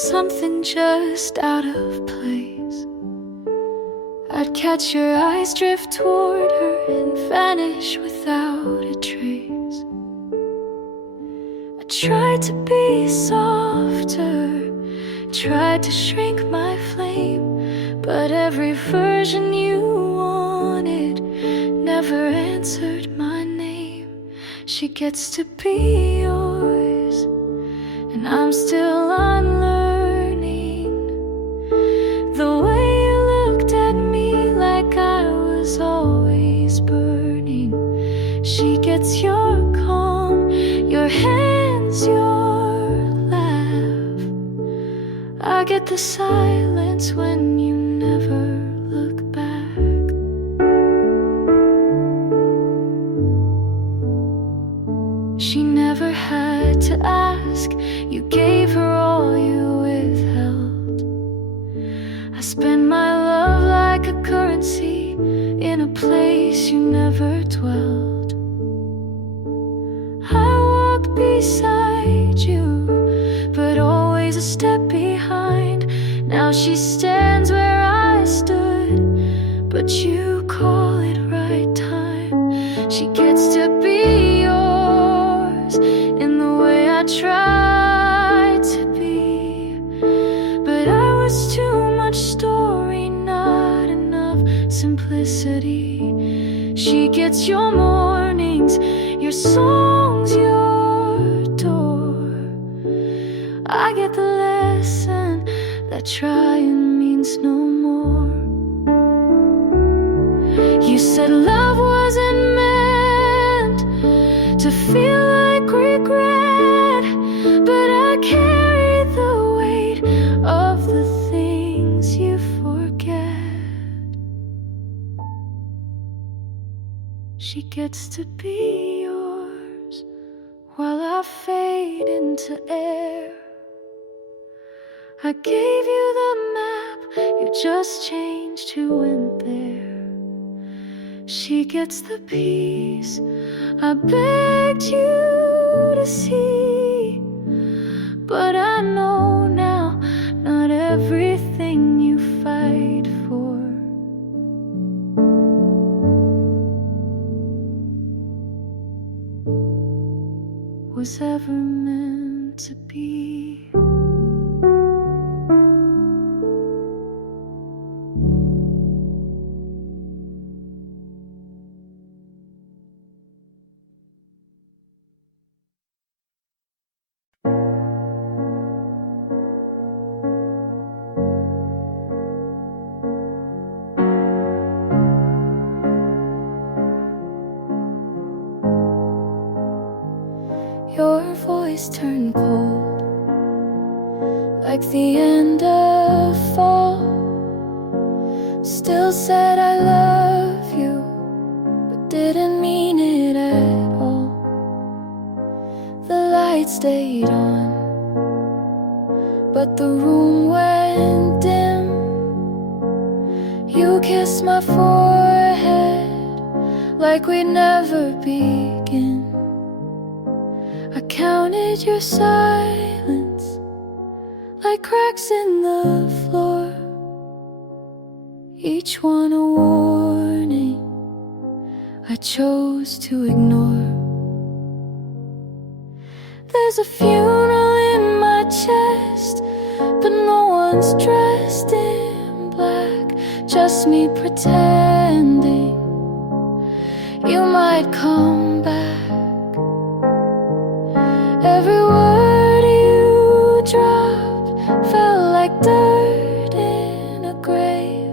something just out of place. I'd catch your eyes drift toward her and vanish without a trace. I tried to be softer, tried to shrink my flame, but every version you wanted never answered my name. She gets to be yours, and I'm still unlearning the way you looked at me like I was always burning. She gets your calm, your hands, your laugh. I get the silence when you never look back. She never had to ask, you gave her all you withheld. I spend my love like a currency in a place you never dwelled. I walk beside you, but always a step behind. Now she stands where I stood, but you call it right time. She gets to be yours in the way I tried to be, but I was too much story, not enough simplicity. She gets your mornings, your songs, your door. I get the lesson that trying means no more. You said love wasn't meant to feel like regret, but I carry the weight of the things you forget. She gets to be yours while I fade into air. I gave you the map, you just changed who went there. She gets the peace I begged you to see, but I know now not everything you fight for was ever meant to be. Your voice turned cold, like the end of fall. Still said I love you, but didn't mean it at all. The lights stayed on, but the room went dim. You kissed my forehead like we'd never begin. I counted your silence like cracks in the floor, each one a warning I chose to ignore. There's a funeral in my chest, but no one's dressed in black, just me pretending you might come back. Every word you dropped felt like dirt in a grave,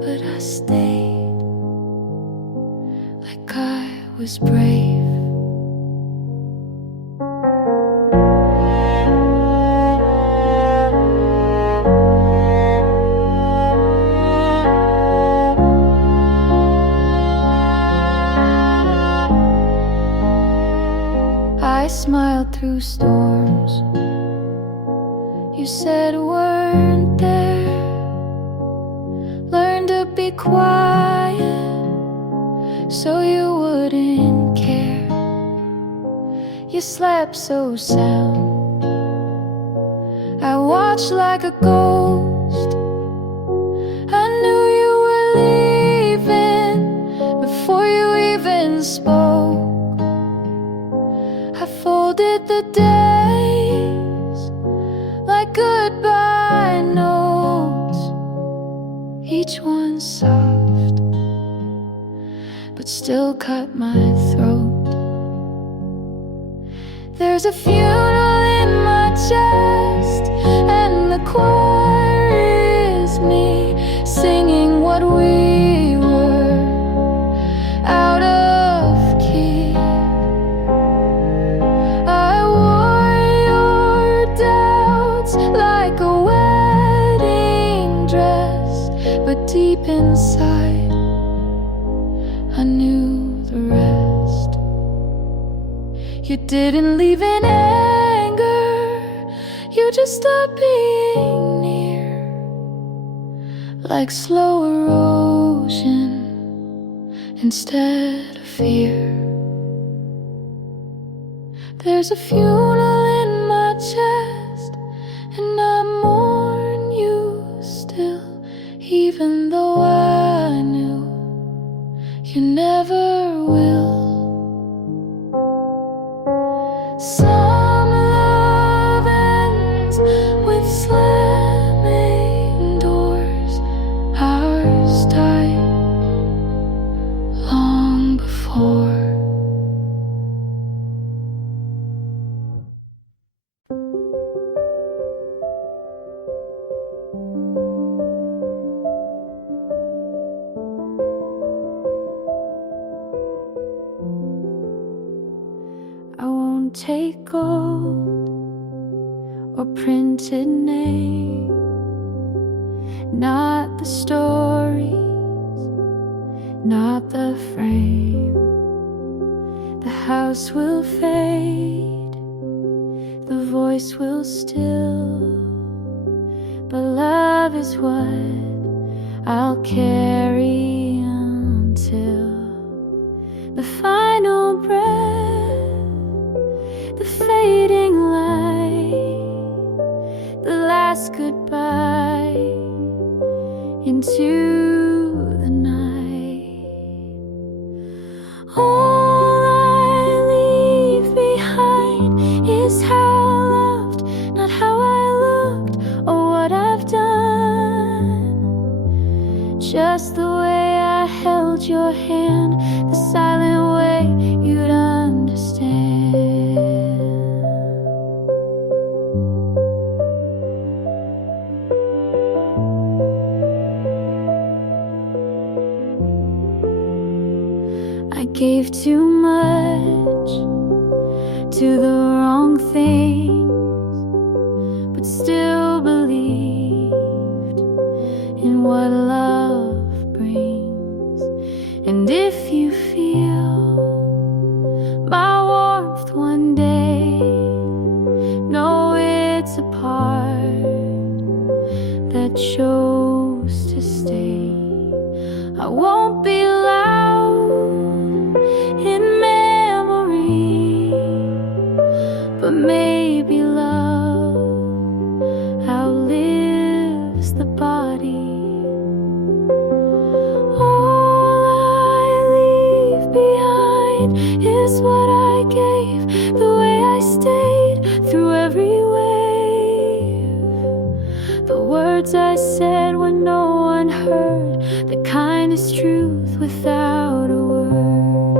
but I stayed like I was brave. I smiled through storms you said weren't there. Learned to be quiet so you wouldn't care. You slept so sound, I watched much like a ghost. I knew you were leaving before you even spoke. I folded the days like goodbye notes, each one soft but still cut my throat. There's a funeral in my chest, and the choir is me singing what we were, out of key. I wore your doubts like a wedding dress, but deep inside I knew the rest. You didn't leave in anger, you just stopped being near, like slow erosion instead of fear. There's a funeral in my chest, and I mourn you still, even though I knew you never will. Some love ends with slamming doors. Ours died long before. I won't take gold or printed name, not the stories, not the frame. The house will fade, the voice will still, but love is what I'll carry until the final breath, the fading light, the last goodbye into the night. All I leave behind is how I loved, not how I looked or what I've done. Just the way I held your hand, the silent way you'd understand. I gave too much to the wrong things, but still believed in what love brings. And if you feel my warmth one day, know it's a part that chose to stay. I won't be loud in memory, but maybe love outlives the body. All I leave behind is what I gave, the way I stayed through every wave, the words I said when no one heard, the kindest truth without a word.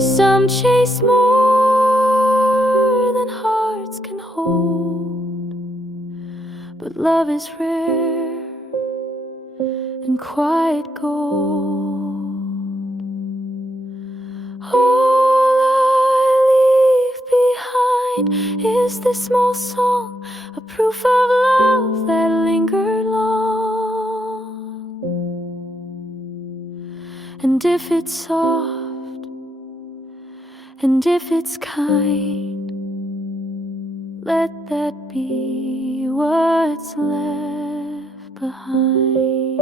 Some chase more than hearts can hold, but love is rare and quiet gold. All I leave behind is this small song, a proof of love that lingered long. And if it's soft, and if it's kind, let that be what's left behind.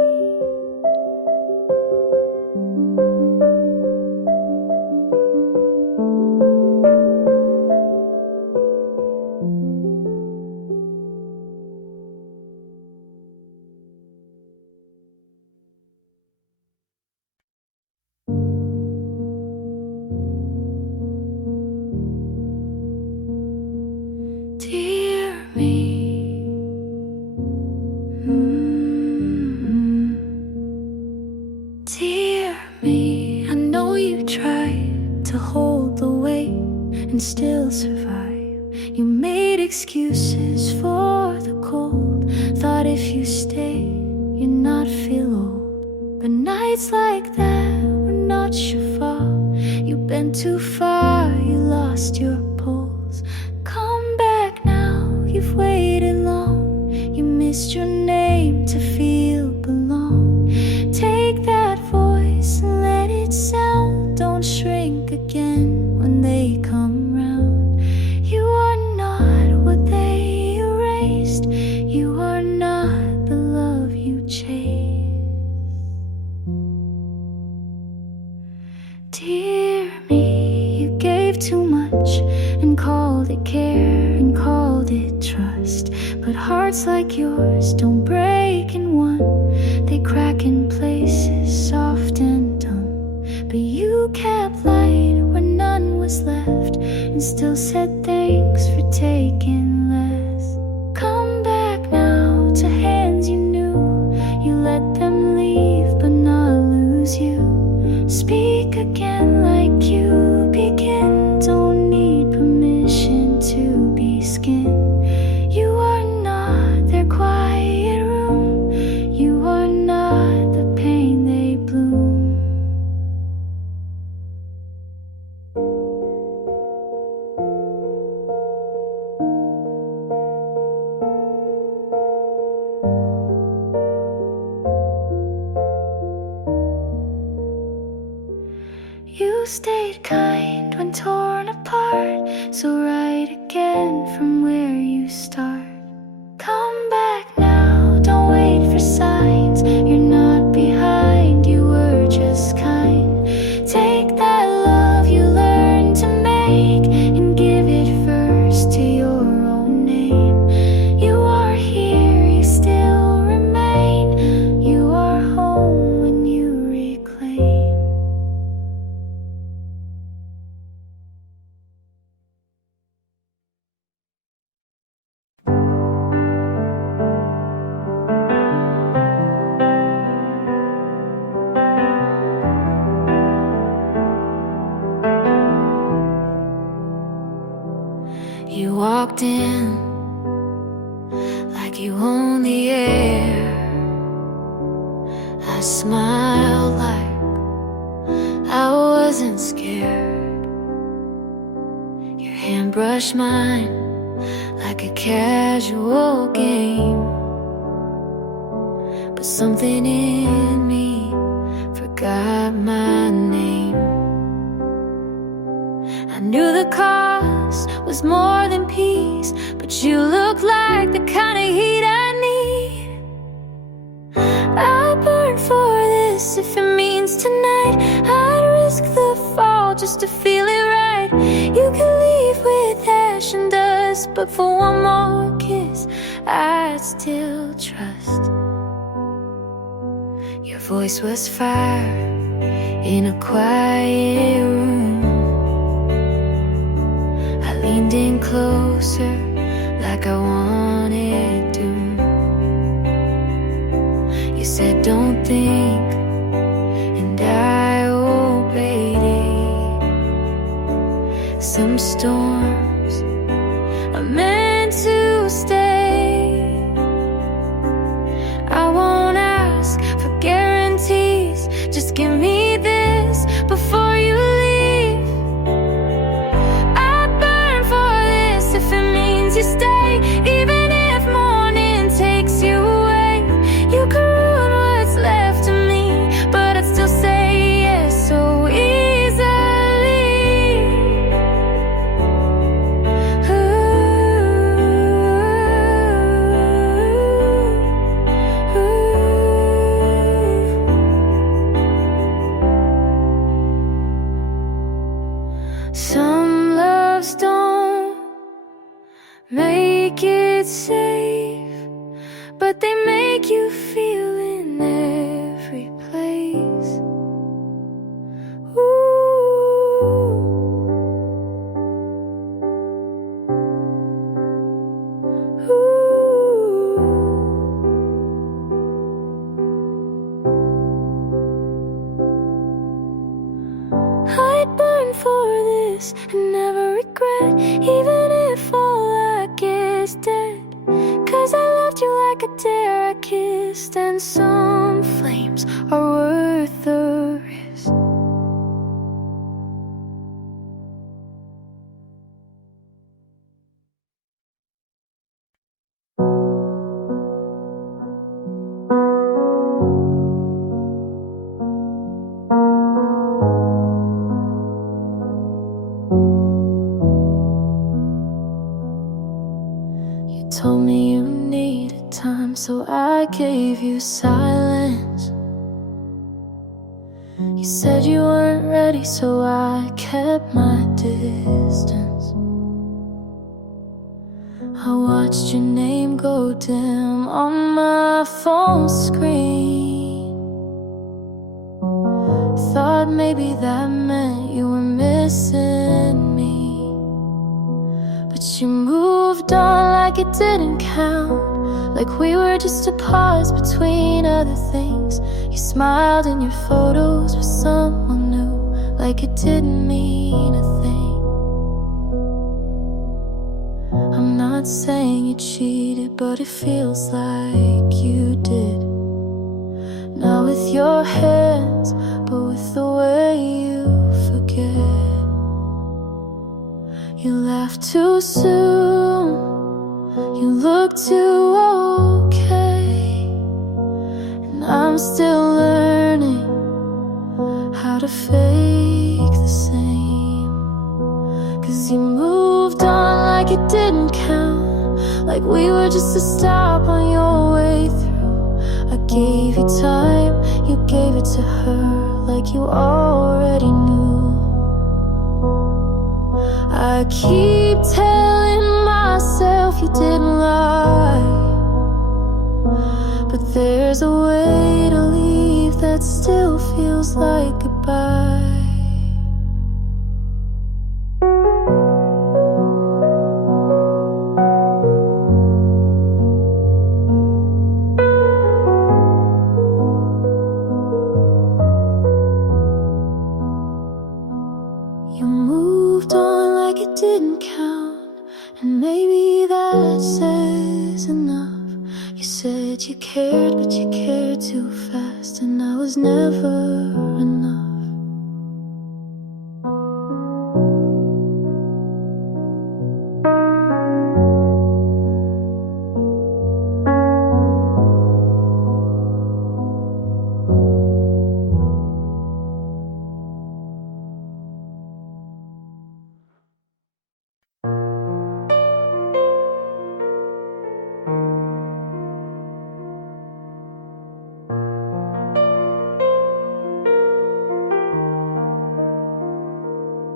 waited long. You missed your name to feel belong. Take that voice and let it sound. Don't shrink again when they come round. You are not what they erased. You are not the love you chased. Dear me, you gave too much and called it care and called it trust. But hearts like yours don't break in one. They crack in places soft and dumb. But you kept light where none was left, and still said thanks for taking less. Come back now to hands you knew. You let them leave but not lose you. Speak again like you begin. Don't need permission to be skin. You are not their quiet room. You are not the pain they bloom. You stayed kind when torn apart, so write again from where you start. Come back now, don't wait for signs. You're not behind, you were just kind. Take that love you learned to make and give it first to your own name. You are here, you still remain. You are home when you reclaim. You walked in like you own the air. I smiled like I wasn't scared. Your hand brushed mine like a casual game. But something in me forgot my name. I knew the cost was more than peace, but you look like the kind of heat I need. I'll burn for this if it means tonight. I'd risk the fall just to feel it right. You can leave with ash and dust, but for one more kiss I'd still trust. Your voice was fire in a quiet room. Leaned in closer like I wanted to. You said don't think, and I obeyed it. Some storms are meant to stay. I won't ask for guarantees, just give me this before you leave. You stay, even if morning takes you away. You can ruin what's left of me, but I'd still say yes so easily. Some loves don't make it safe, but they make you feel in every place. Ooh. Ooh. I'd burn for this and never regret, even if all I get is dead. 'Cause I loved you like a dare I kissed, and some flames are worth the risk. told me you needed time, so I gave you silence. You said you weren't ready, so I kept my distance. I watched your name go dim on my phone screen. Thought maybe that meant you were missing me, but you moved on like it didn't count, like we were just a pause between other things. You smiled in your photos with someone new, like it didn't mean a thing. I'm not saying you cheated, but it feels like you did. Not with your hands, but with the way you forget. You laughed too soon, you look too okay, and I'm still learning how to fake the same. 'Cause you moved on like it didn't count, like we were just a stop on your way through. I gave you time, you gave it to her, like you already knew. I keep telling myself you didn't lie, but there's a way to leave that still feels like goodbye. You moved on like it didn't count, and maybe that says enough. You said you cared, but you cared too fast, and I was never enough.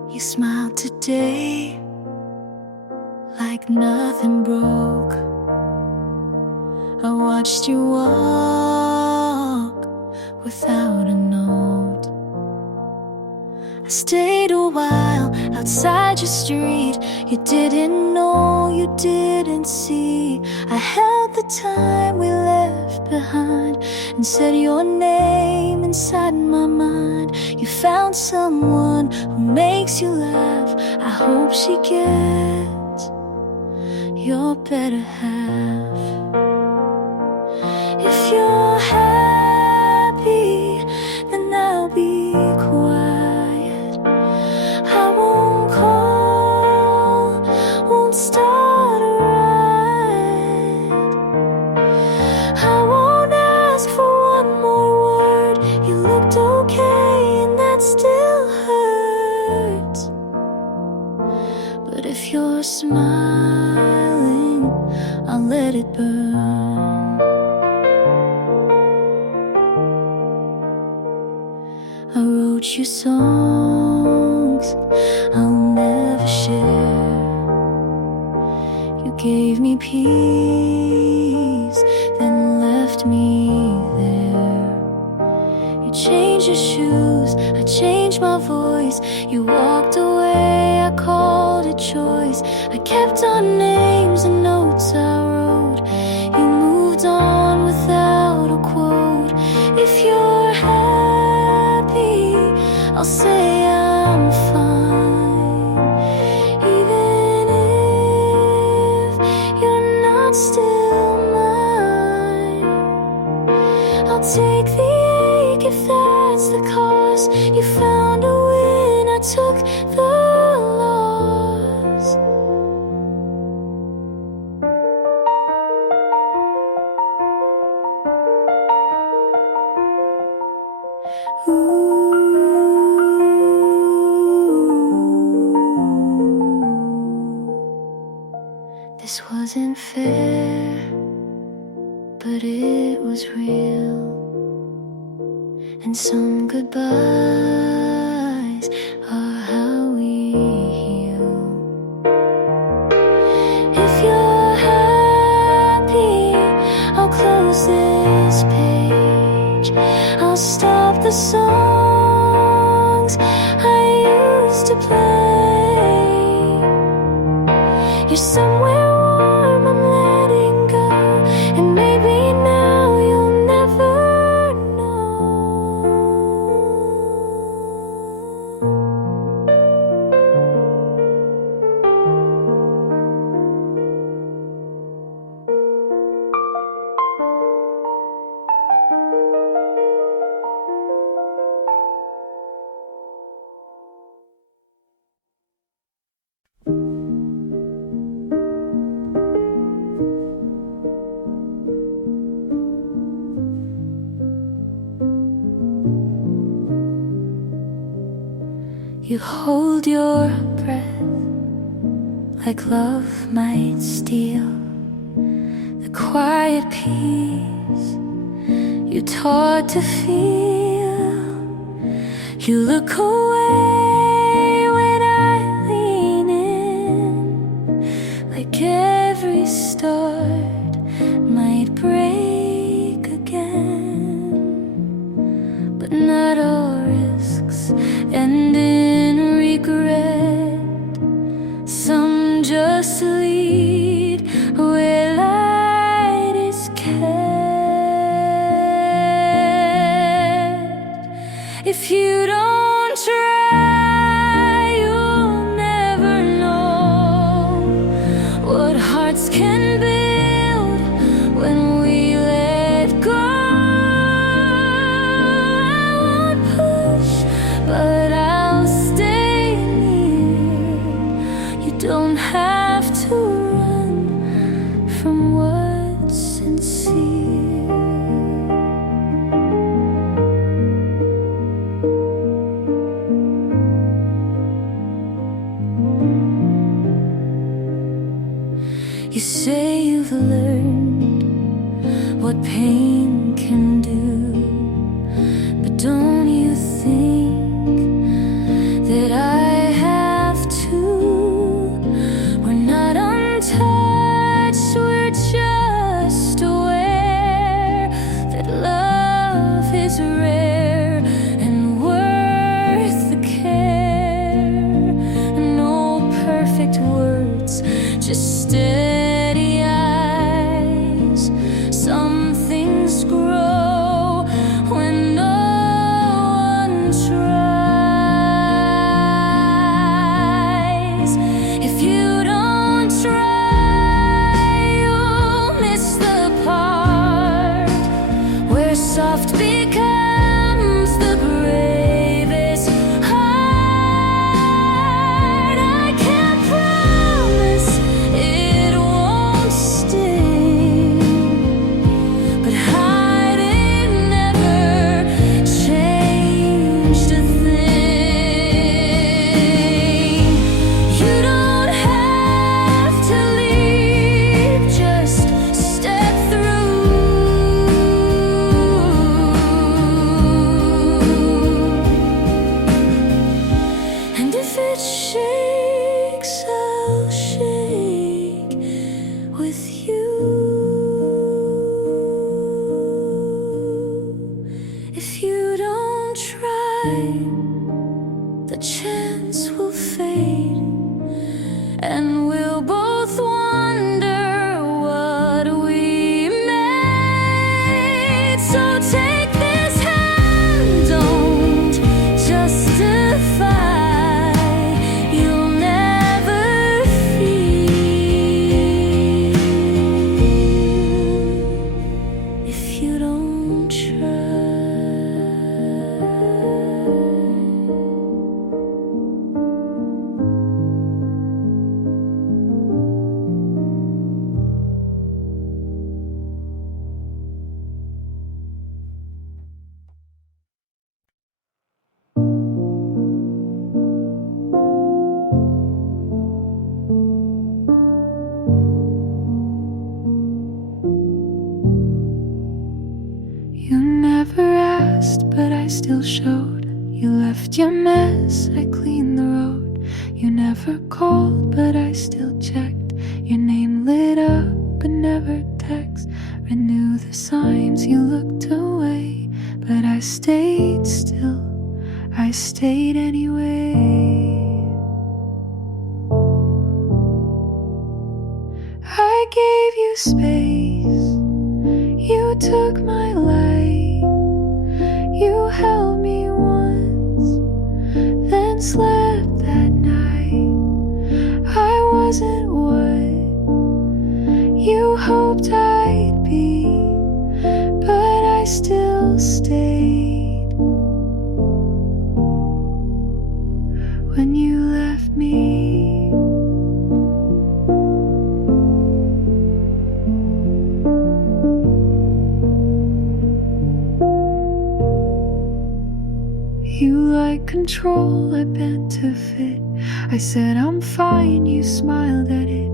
You smiled today like nothing broke. I watched you walk without a note. I stayed a while outside your street. You didn't know, you didn't see. I held the time we left behind and said your name inside my mind. You found someone who makes you laugh. I hope she gets your better half. If you're happy, then I'll be quiet. I won't call, won't start a riot. I won't ask for one more word. You looked okay, and that still hurts. But if you're smiling, I'll let it burn. I wrote you songs I'll never share. You gave me peace, then left me there. You changed your shoes, I changed my voice. You walked away, I called it choice. I kept our names and notes I wrote. You moved on without a quote. If you're happy, I'll say I'm fine. Even if you're not still mine, I'll take the ache if that's the cost. You found a win, I took the loss. This was wasn't fair, but it was real. And some goodbyes are how we heal. If you're happy, I'll close this page. I'll stop the songs I used to play. You're somewhere warm, I'm letting go, and maybe now you'll never know. You hold your breath like love might steal the quiet peace you taught to feel. You look away when I lean in, like every start might break again. But not all risks end in regret. Some just lead where light is kept. If you don't try, you'll never know what hearts can build when we let go. I won't push, but I'll stay near. You don't have to run from what's sincere. You say you've learned what pain can do, but don't you think that I have to? We're not untouched, we're just aware that love is rare and worth the care. No perfect words, just steady eyes. Some things past, but I still showed. You left your mess, I cleaned the road. You never called, but I still checked. Your name lit up, but never text. Renew the signs, you looked away, but I stayed still. I stayed anyway. I gave you space, you took my light. You held me once, then slept that night. I wasn't what you hoped I'd be, but I still stayed. When you left me, you like control, I bent to fit. I said I'm fine, you smiled at it.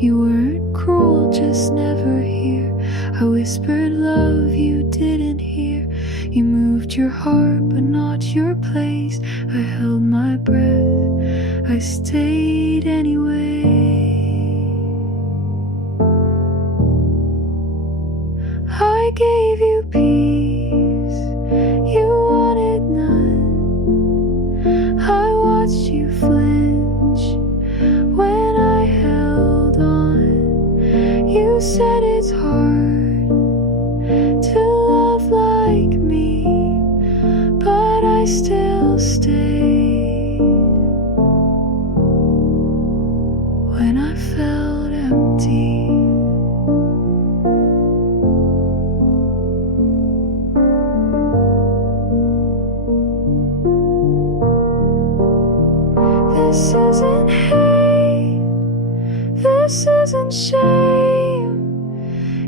You weren't cruel, just never here. I whispered love you didn't hear. You moved your heart but not your place. I held my breath, I stayed anyway. I gave you peace, you wanted none. I watched you flinch when I held on. You said it's hard to love like me, but I still stayed. When I felt empty, this isn't hate, this isn't shame.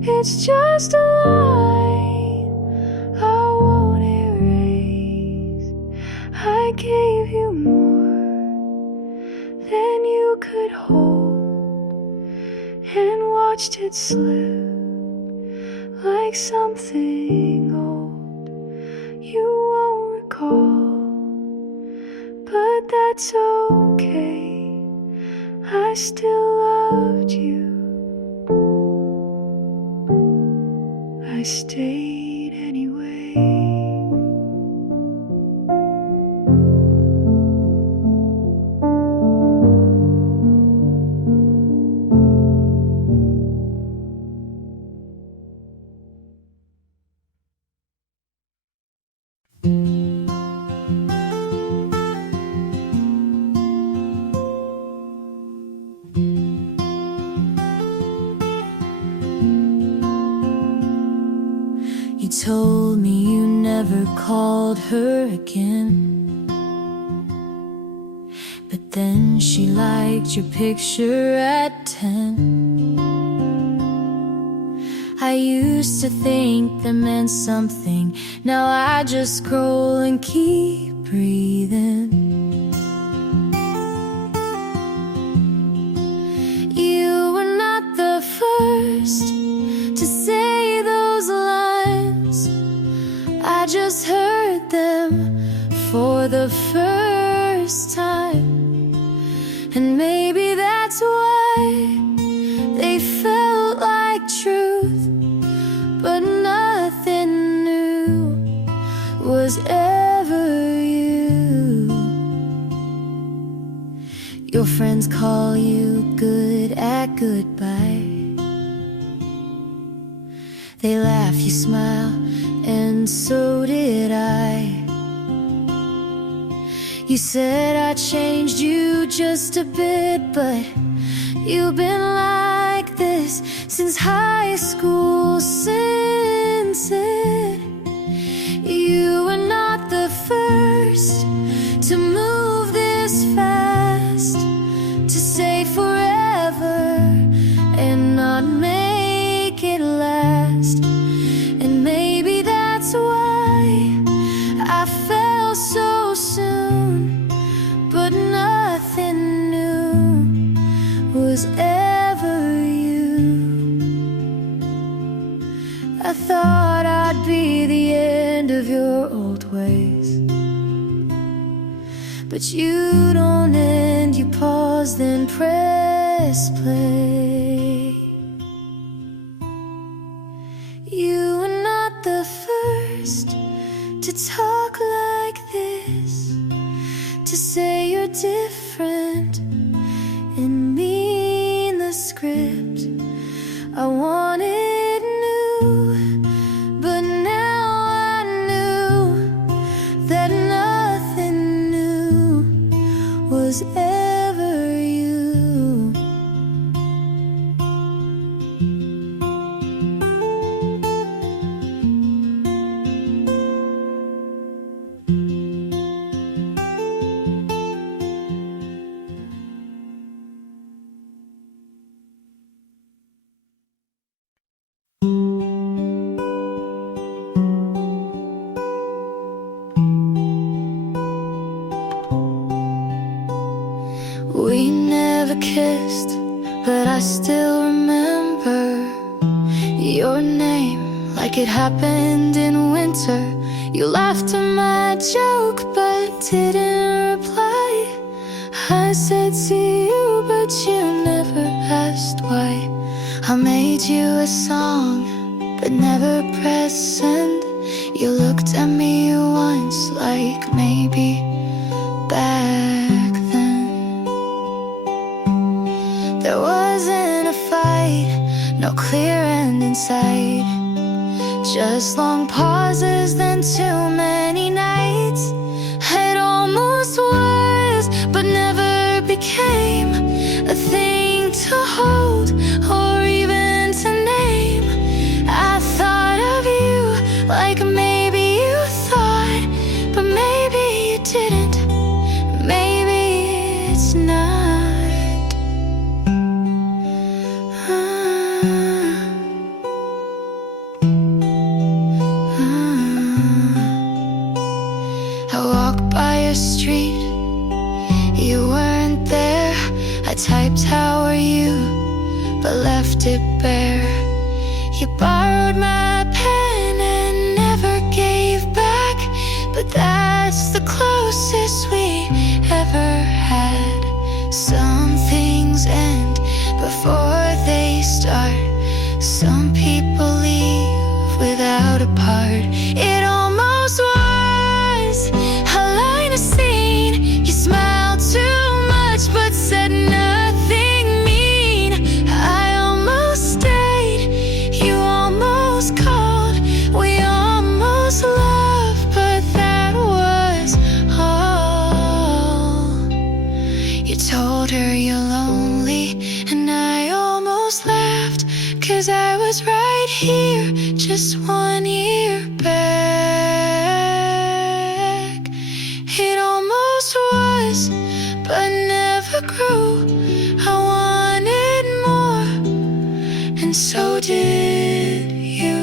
It's just a line I won't erase. I gave you more than you could hold, and watched it slip like something old you won't recall. But that's okay, I still loved you. I stayed anyway. You told me you never called her again, but then she liked your picture at 10. I used to think that meant something. Now I just scroll and keep breathing. You were not the first to say those lines. I just heard them for the first time, and maybe that's why they felt like truth. But nothing new was ever you. Your friends call you good at goodbye. They laugh, you smile, and so did I. You said I changed you just a bit, but you've been like this since high school, since it. You were not the first to move this fast, to say forever and not make it last. And maybe that's why I fell so soon, but nothing new was ever you. I thought I'd be the end of your old ways. But you don't end, you pause, then press play. You are not the first to talk like this, to say you're different and mean the script. I wanted new, but now I knew that nothing new was ever you. We never kissed, but I still remember your name like it happened in winter. You laughed at my joke but didn't reply. I said see you, but you never asked why. I made you a song but never pressed send. You looked at me once like maybe back then. There wasn't a fight, no clear end in sight, just long pauses, then too many nights. It almost was, but never became a thing to hold or even to name. I thought of you like maybe you thought, but maybe you didn't. Maybe it's not. I walked by your street, you weren't there. I typed how are you, but left it bare. You borrowed my pen and never gave back, but that's the closest we ever had. Some things end before they start. Some people leave without a part. It almost was a line of scene. You smiled too much but said nothing mean. I almost stayed, you almost called, we almost loved, but that was all. You told her you're lonely, and I almost laughed, 'cause I was right here just 1 year back. It almost was, but never grew. I wanted more, and so did you.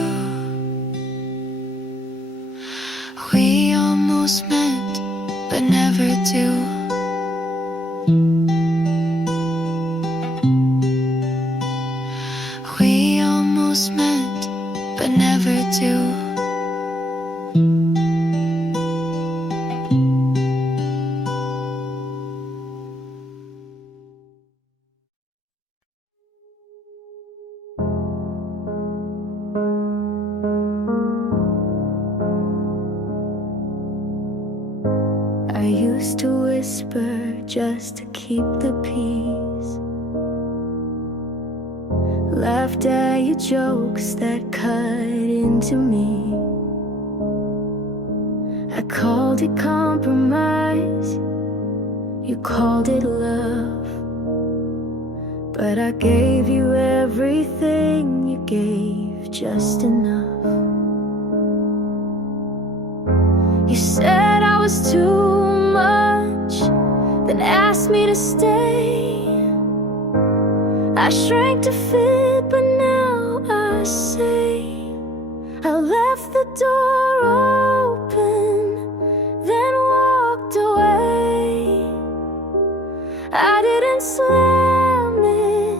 We almost meant, but never do. We almost meant, but never do. I used to whisper just to keep the peace, laughed at your jokes that cut into me. I called it compromise, you called it love, but I gave you everything, you gave just enough. You said I was too much, then asked me to stay. I shrank to fit, but now I say I left the door open, then walked away. I didn't slam it,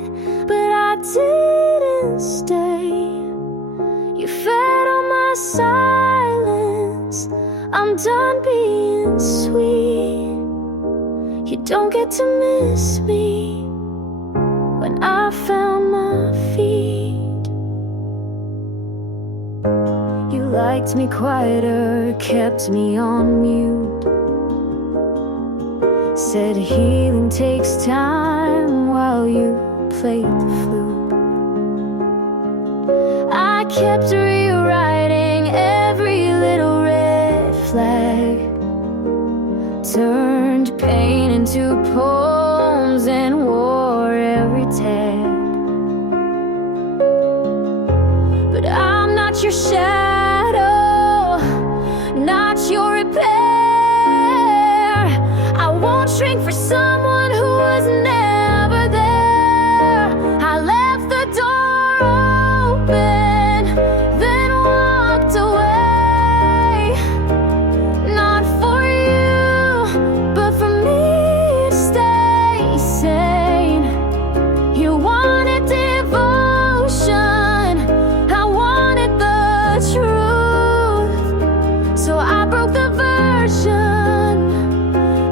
but I didn't stay. You fed on my silence, I'm done being sweet. You don't get to miss me when I found my feet. You liked me quieter, kept me on mute. Said healing takes time while you played the flute. I kept rewriting every little red flag, turned pain into poems and wore every tag. But I'm not your shadow, not your repair. I won't shrink for someone who was never there. I left the door open, then walked away. Not for you, but for me to stay sane. You wanted devotion, I wanted the truth. So I broke the version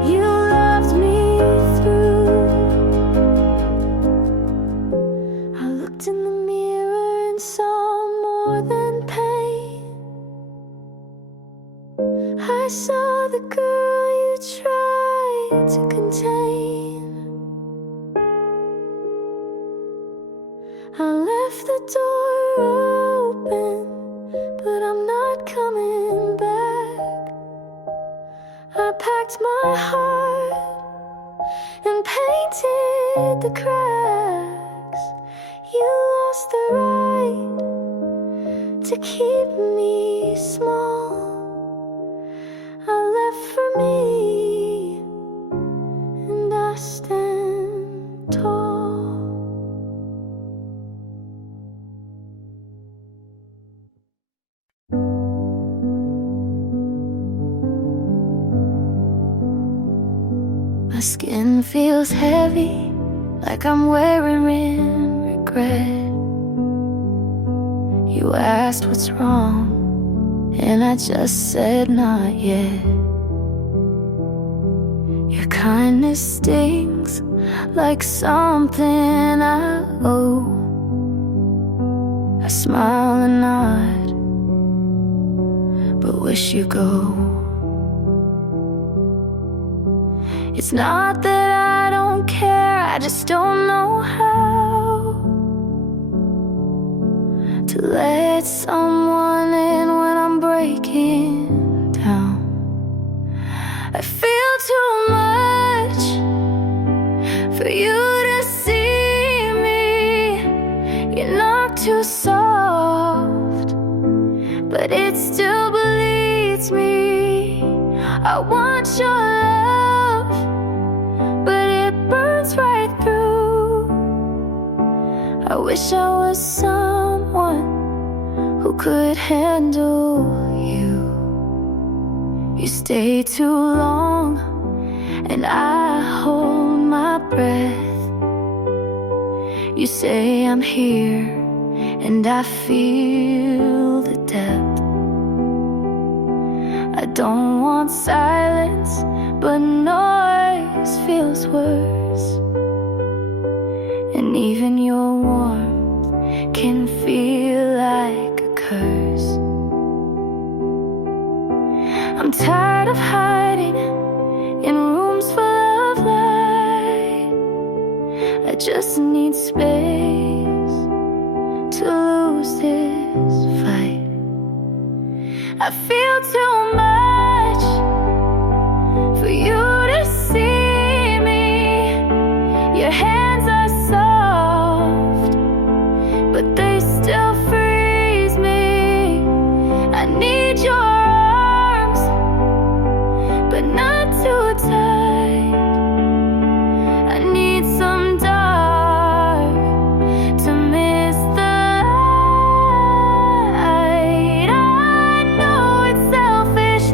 you loved me through. I looked in the mirror and saw more than pain. I saw the girl you tried to contain. I left the door open, but I'm not coming back. I packed my heart and painted the cracks. You lost the right to keep me small. I left for me, and I stand tall. My skin feels heavy, like I'm wearing regret. You asked what's wrong, and I just said not yet. Your kindness stings like something I owe. I smile and nod, but wish you go. It's not that I don't care, I just don't know how to let someone in when I'm breaking down. I feel too much for you to see me. You're not too soft, but it still bleeds me. I want your love, but it burns right through. I wish I was someone who could handle you. You stay too long, and I hold my breath. You say I'm here, and I feel the depth. I don't want silence, but noise feels worse. And even your warmth can feel like a curse. I'm tired of hiding in rooms full of light. I just need space to lose this fight. I feel too much for you to see me. Your hands are soft, but they still freeze me. I need your arms, but not too tight. I need some dark to miss the light. I know it's selfish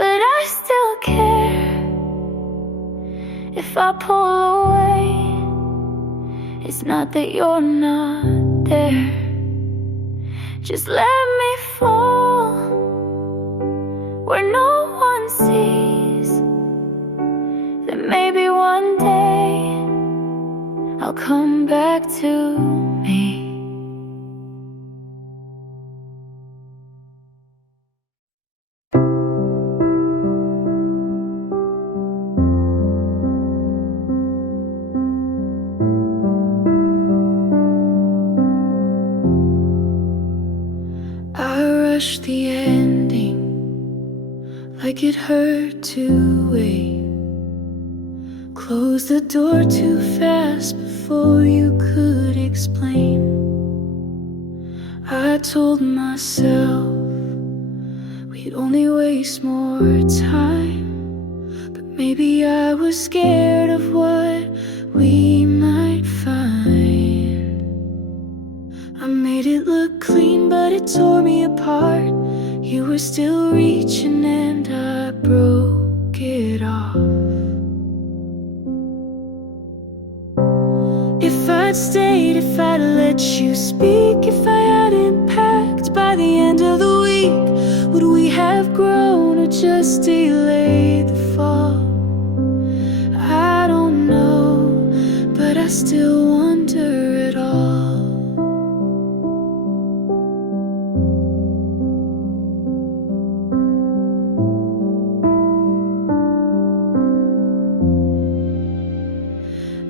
but I still care. If I pull away, it's not that you're not there. Just let me fall where no one sees. Then maybe one day I'll come back to me. The ending like it hurt to wait. Close the door too fast before you could explain. I told myself we'd only waste more time, but maybe I was scared of what we might find. I made it look clean, but it tore me apart. You were still reaching and I broke it off. If I'd stayed, if I'd let you speak, if I hadn't packed by the end of the week, would we have grown or just delayed the fall? I don't know, but I still wonder it all.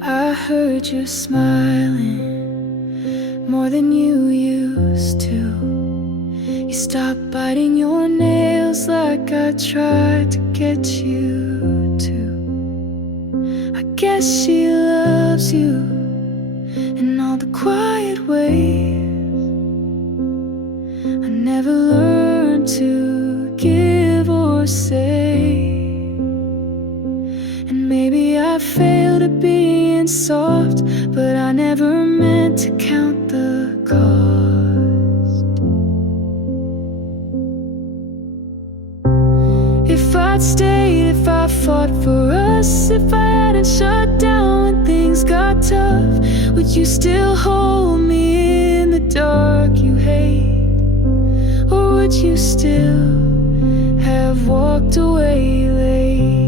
I heard you smiling more than you used to. You stopped biting your nails like I tried to get you to. I guess she loves you in all the quiet ways. I never learned to give or say, and maybe I failed at being soft, but I never meant to count the cost. If I'd stayed, if I fought for us, if I hadn't shut down when things got tough, would you still hold me in the dark you hate? Or would you still have walked away late?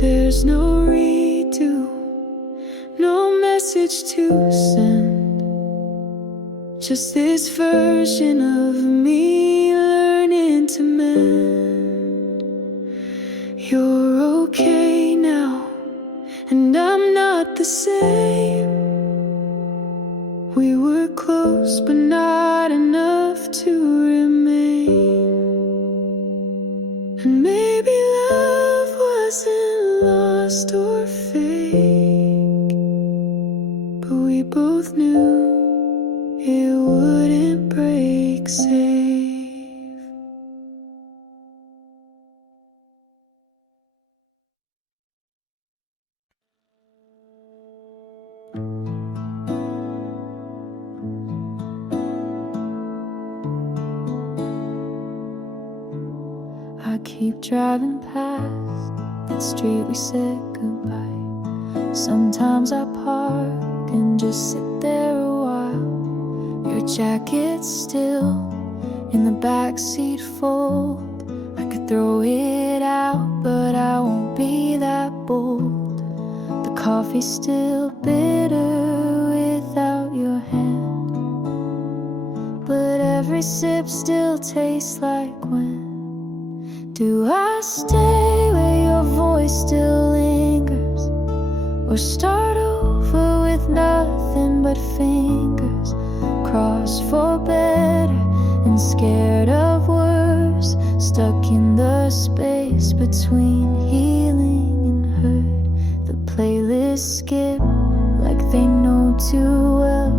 There's no redo, no message to send, just this version of me learning to mend. You're okay now, and I'm not the same. We were close, but not enough to remain. And maybe love wasn't lost or fake, but we both knew it wouldn't break safe. I keep driving past that street we said goodbye. Sometimes I park and just sit there a while. Your jacket's still in the backseat fold. I could throw it out, but I won't be that bold. The coffee's still bitter without your hand, but every sip still tastes like when. Do I stay where your voice still lingers, or start over with nothing but fingers, crossed for better and scared of worse, stuck in the space between healing and hurt? The playlists skip like they know too well,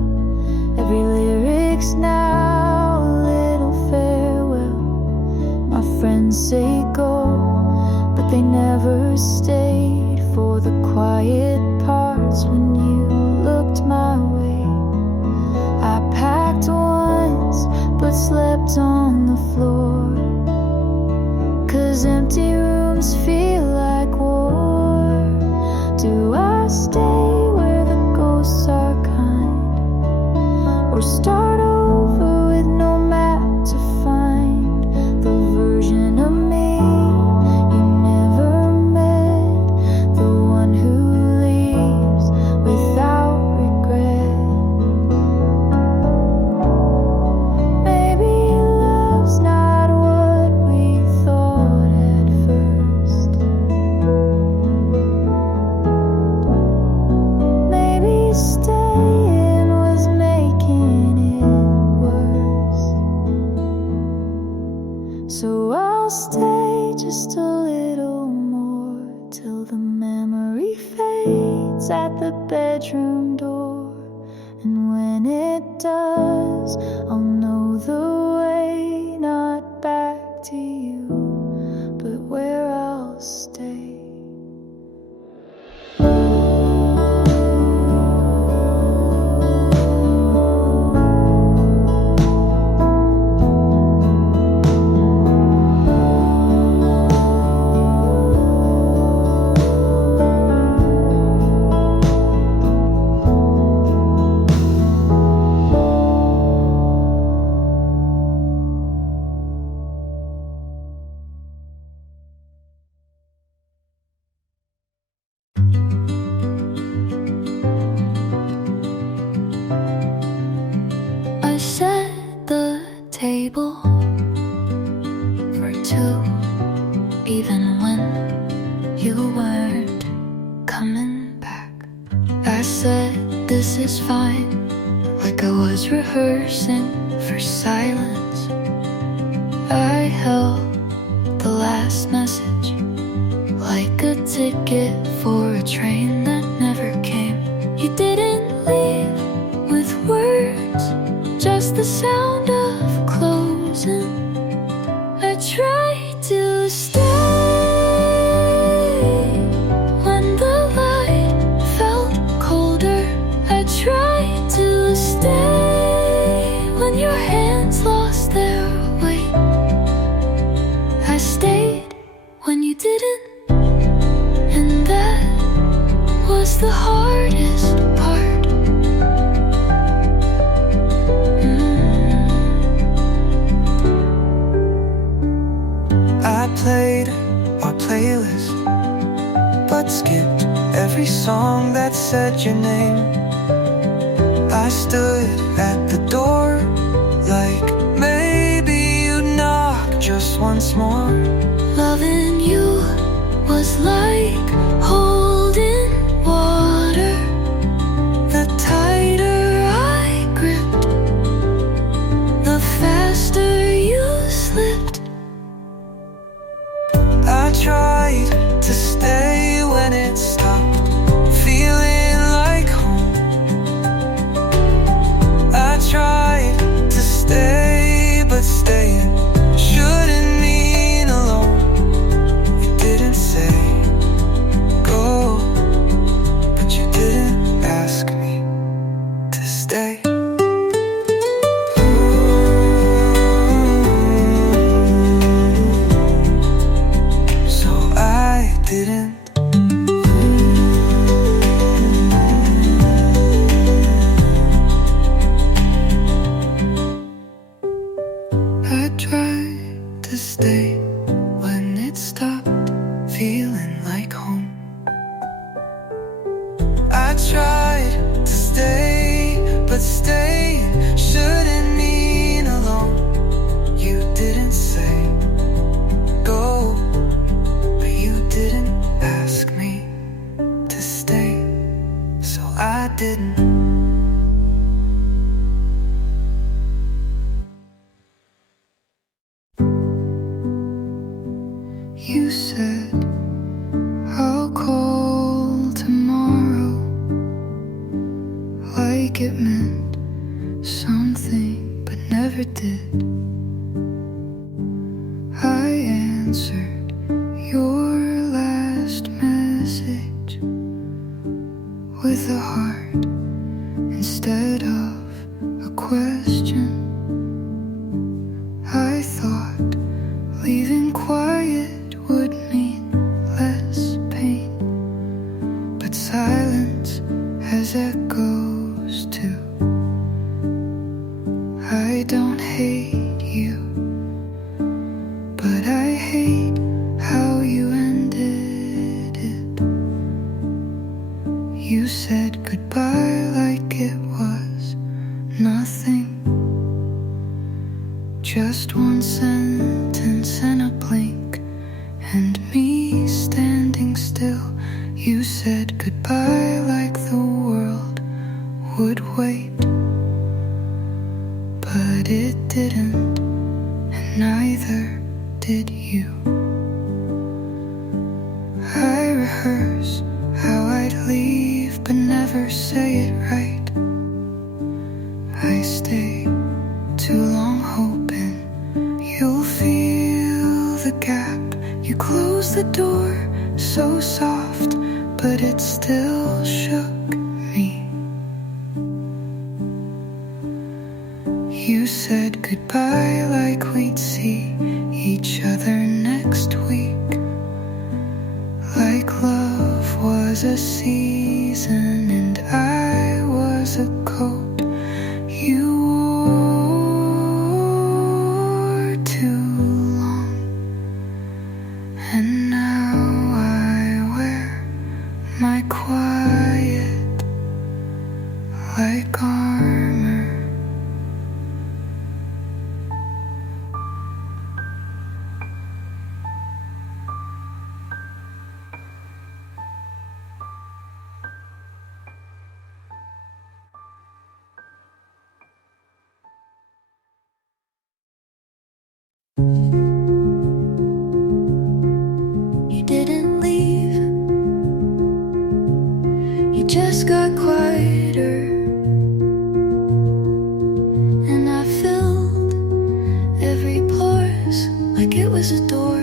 weeks now, a little farewell. My friends say go, but they never stayed for the quiet parts when you looked my way. I packed once, but slept on the floor, 'cause empty rooms feel like war. Do I stay where the ghosts are kind, or start over with no map to find the version of me you never met, the one who leaves without regret? Maybe love's not what we thought at first. Maybe staying was making it worse. So I'll stay just a little more, till the memory fades at the bedroom door. And when it does, I'll know the way, not back to you, but where I'll stay. I set the table for two, even when you weren't coming back. I said this is fine, like I was rehearsing for silence. I held the last message like a ticket for a train that never came. You didn't leave with words, just the sound of closing. I tried to stay when the light felt colder. I tried to stay when your hands lost their weight. I stayed when you didn't, and that was the hardest part. I played our playlist, but skipped every song that said your name. I stood at the door, like maybe you'd knock just once more. Loving you was like holding water. The tighter I gripped, the faster you slipped. I tried to stay when it stopped feeling like home. I tried to stay, but staying shouldn't mean alone. You didn't say go, but you didn't ask me to stay. So I didn't. I tried to stay when it stopped feeling like home. I tried to stay, but staying shouldn't mean alone. You didn't say go, but you didn't ask me to stay. So I didn't. You said I'll call tomorrow, like it meant something. never did. I answered your last message with a heart instead of a question. I thought leaving quiet would mean less pain, but silence has echoes too. I don't hate you, but I hate how you ended it. You said goodbye like it was nothing, just one sentence and a blink, and me standing still. You said goodbye like the world would wait, but it didn't, and neither did you. I rehearse how I'd leave, but never say it right. I stay too long hoping you'll feel the gap. You close the door so soft, but it still shook me. You said goodbye like we'd see each other next week, like love was a season and I was a coat you wore too long. And now I wear my quiet like armor. You didn't leave, you just got quieter, and I filled every pause like it was a door.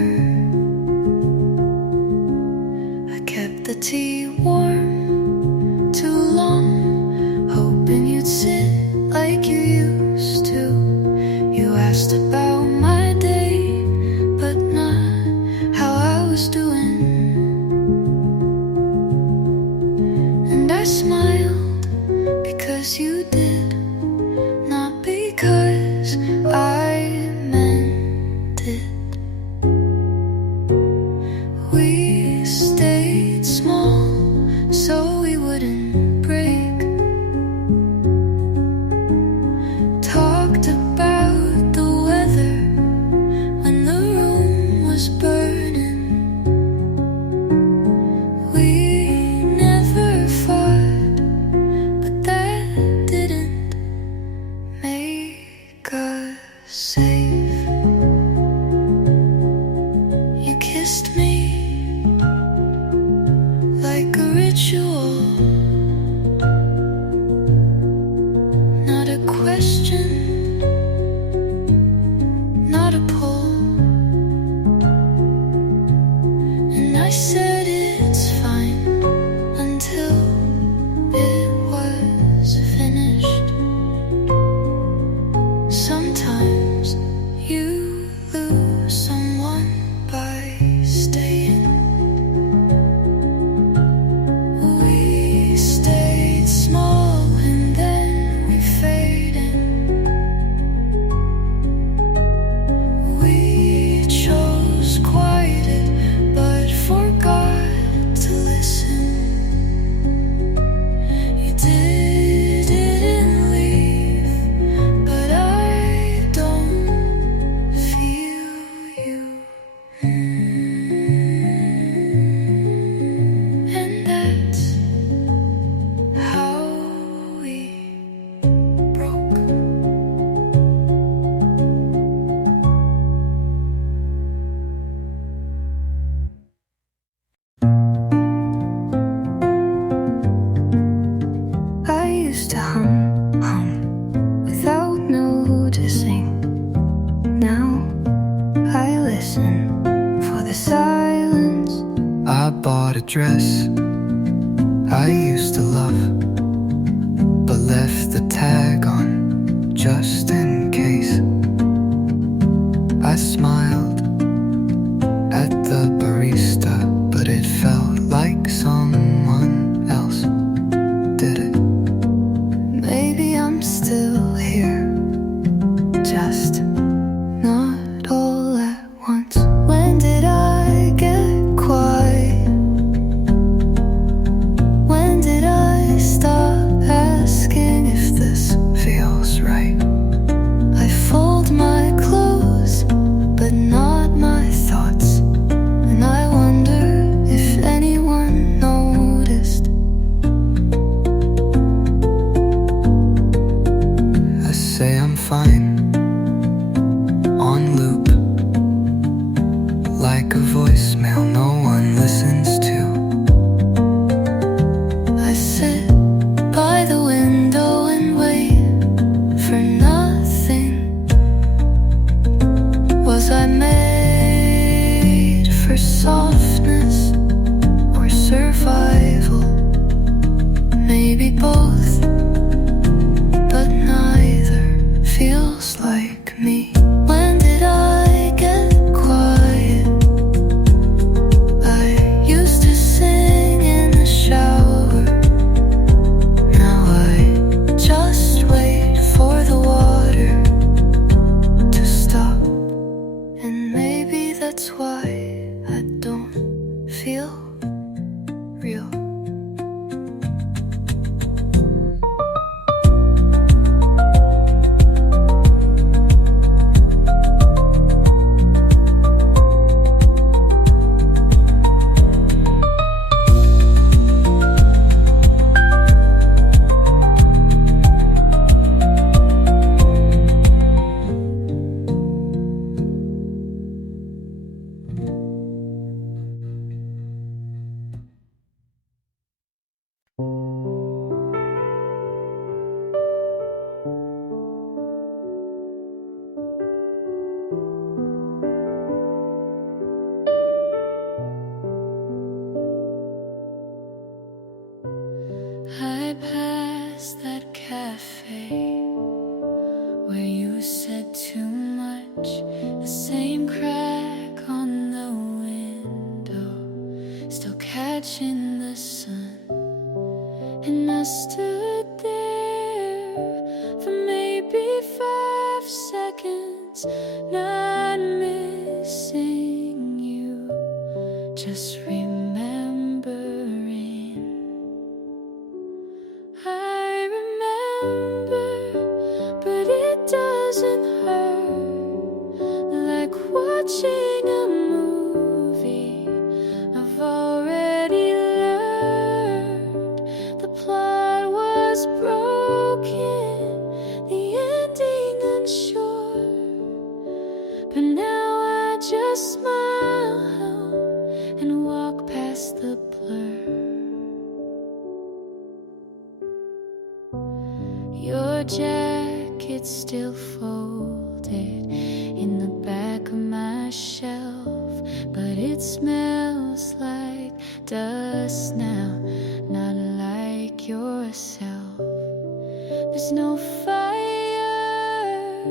I kept the tea warm too long, hoping you'd sit like you used to. You asked about my day, but not how I was doing. And I smiled because you did, not because I meant it. We stayed small so we wouldn't break. Talked about the weather when the room was burning. We never fought, but that didn't make us safe. You kissed me like a ritual, not a question, not a pull. And I said it's fine until it was finished. Sometimes dress I used to love, but left the tag on just in case. I smiled at the barista, but it felt like someone else did it. Maybe I'm still here, just not all at once. When did I get quiet? When did I stop asking if this feels right? I fold my clothes, but not my thoughts, and I wonder if anyone noticed. I say I'm fine, on loop, like a voicemail no one listens to. I sit by the window and wait for nothing. Was I made for softness or survival? Maybe both, but neither feels like me. When did I get quiet? I used to sing in the shower. Now I just wait for the water to stop. And maybe that's why I don't feel real. I passed that cafe where you said too much, the same crack on the window, still catching the sun. And I stood there for maybe 5 seconds, not missing you, just remembering. I remember, but it doesn't hurt like watching a movie. I've already learned the plot was broken, the ending unsure, but now I just smile and walk past the blur. Your jacket's still folded in the back of my shelf, but it smells like dust now, not like yourself. There's no fire,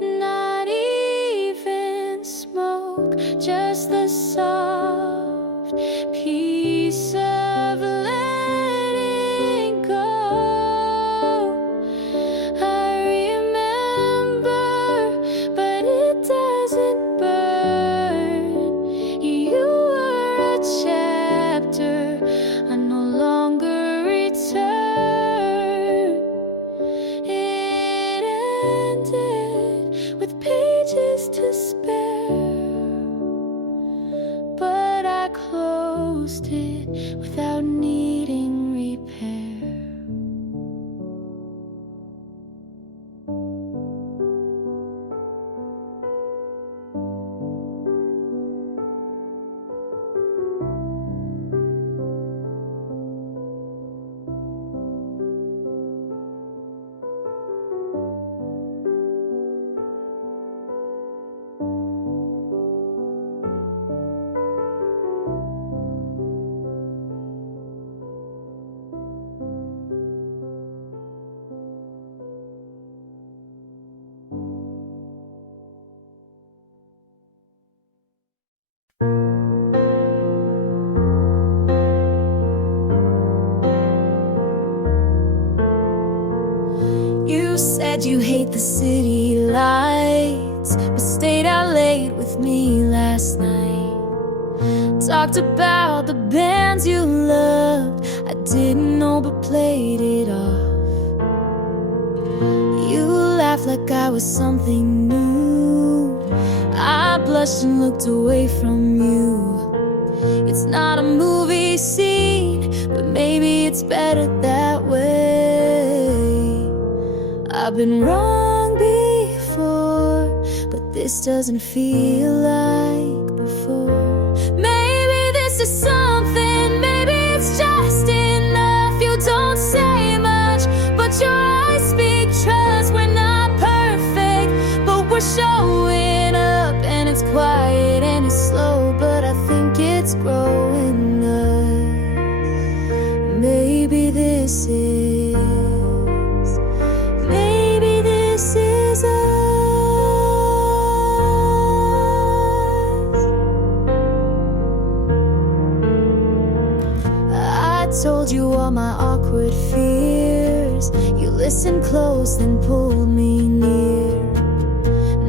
not even smoke, just the soft peace of letting go. I remember, but it doesn't burn. You were a chapter I no longer return. It ended with pages to spare, but I closed it without needing repair. the city lights, but stayed out late with me last night. Talked about the bands you loved, I didn't know but played it off. You laughed like I was something new. I blushed and looked away from you. It's not a movie scene, but maybe it's better that way. I've been wrong before, but this doesn't feel like before. Maybe this is something, maybe it's just enough. You don't say much, but your eyes speak trust. We're not perfect, but we're showing up. And it's quiet and it's slow, but I think it's growing up. Maybe this is us. I told you all my awkward fears. You listened close, then pulled me near.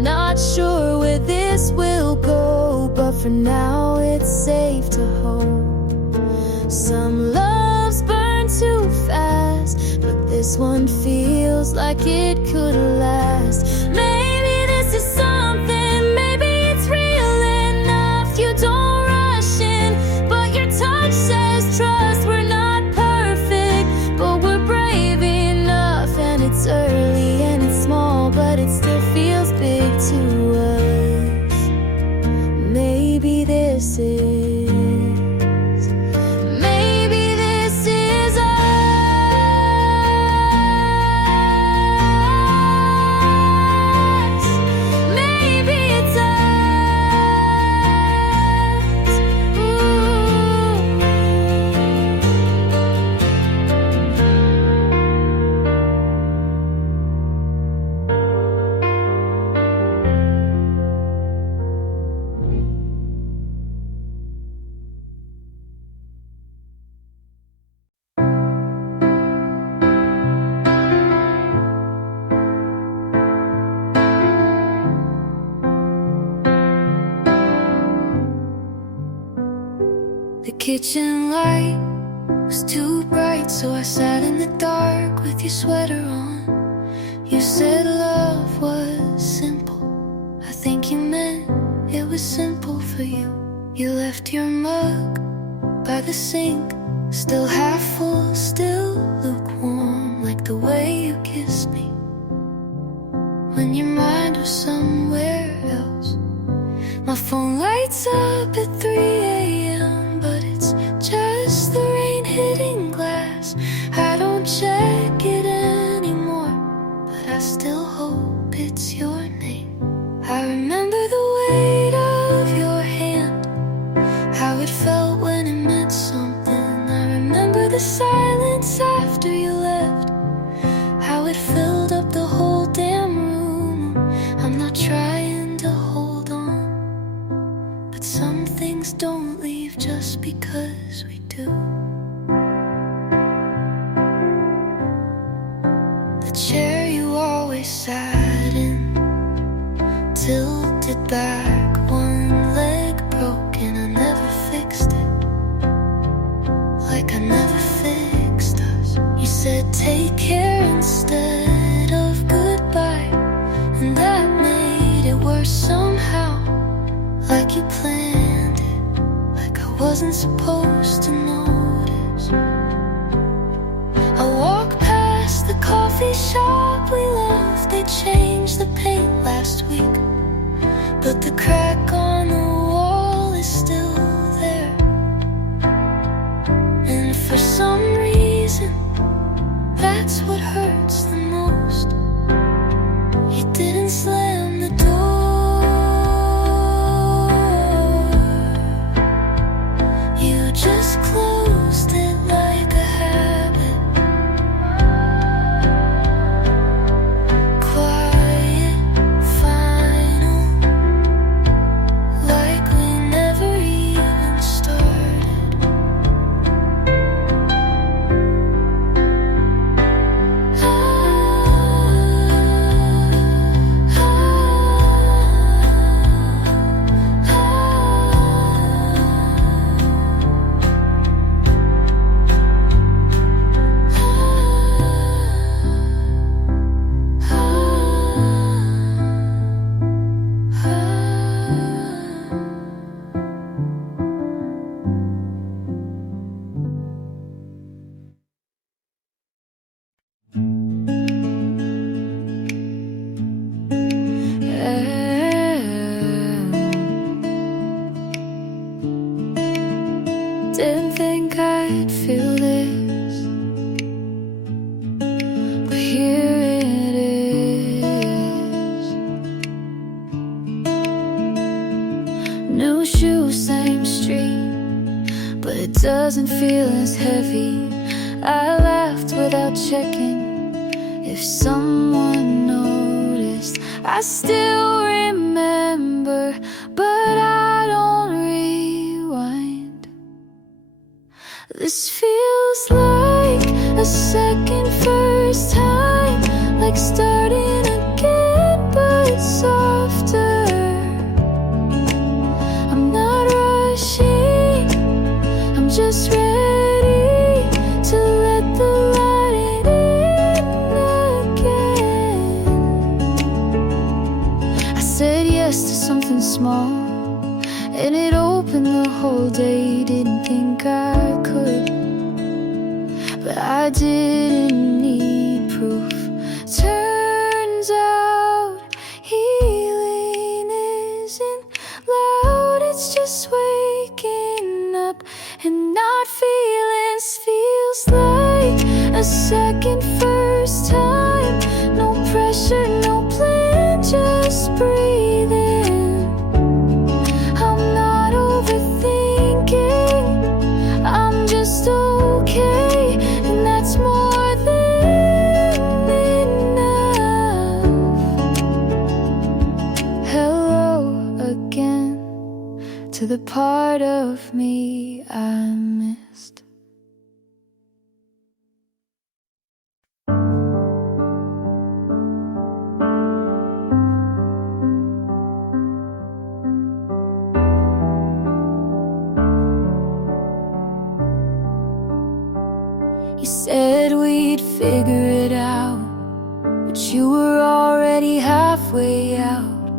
Not sure where this will go, but for now it's safe to hope. Some loves burn too fast, but this one feels like it could last. Maybe this is something, maybe it's real enough. You don't rush in, but your touch says trust. We're not perfect, but we're brave enough. And it's early and it's small, but it still feels big to us. Maybe this is, maybe this is us. Maybe it's us. Ooh. The kitchen light was too bright, so I sat in the dark with your sweater on. You said love was simple. I think you meant it was simple for you. You left your mug by the sink, still half full, still lukewarm, like the way you kissed me when your mind was somewhere else. My phone lights up at 3 a.m., but it's just the rain hitting glass. I don't check it anymore, but I still hope it's your name. I remember the weight of your hand, how it felt when it meant something. I remember the silence after you left, how it filled up the whole damn room. I'm not trying to hold on, but some things don't leave just because we do. The chair you always sat in, tilted back, one leg broken. I never fixed it, like I never fixed us. You said take care instead of goodbye, and that made it worse somehow, like you planned it, like I wasn't supposed to notice. I walk past the coffee shop we loved. They changed the paint last week, but the crack on the wall is still there. And for some reason, that's what hurts the most. You didn't slam the door, you just closed it like a habit. Quiet, final, like we never even started. new shoes, same street, but it doesn't feel as heavy. I laughed without checking if someone noticed. I still remember, but I don't rewind. This feels like a second first time, like starting again, but softer. I'm not rushing, I'm just ready to let the light in again. I said yes to something small, and it opened the whole day. Didn't think I could, but I didn't need proof. Turns out healing isn't loud, it's just waking up and not feelings. Feels like a second first time. No pressure, no plan, just breathing. I'm not overthinking, I'm just okay, and that's more than enough. Hello again to the part of me I missed. You said we'd figure it out, but you were already halfway out.